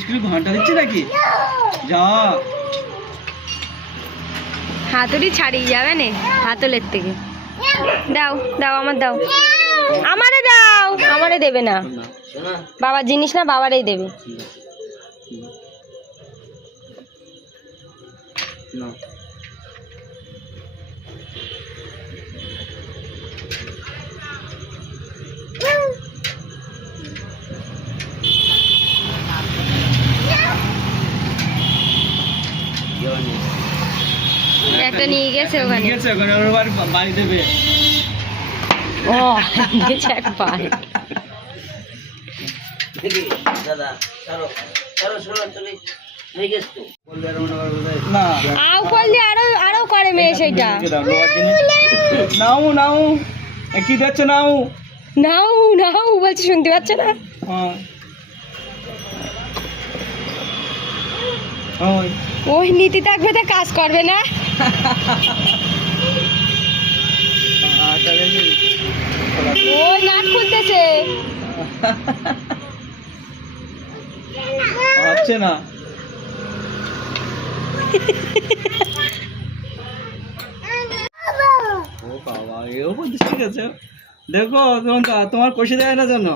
স্কুলে ঘন্টা দিচ্ছে নাকি? যা হাতুড়ি ছাড়িয়ে যাবে না হাতলের থেকে। দাও দাও আমার দাও, আমারে দাও, আমারে দেবে না, বাবার জিনিস না, বাবারই দেবে। না একটা নিয়ে গেছে ওখানে, গেছে ওখানে ওর বাড়ি দেবে। ও গেছে একবার। না আও করলে আরো আরো করে মেয়ে সেইটা। নাও নাও কি যাচ্ছে নাও নাও নাও বলছি, শুনতে পাচ্ছ না? হ্যাঁ ওই ওই নীতি থাকবে তো কাজ করবে না। ওই নাট খুলতেছে। হচ্ছে না ও বাবা এও বলছিস, ঠিক আছে দেখো তোমার কষে দেয় না জানো।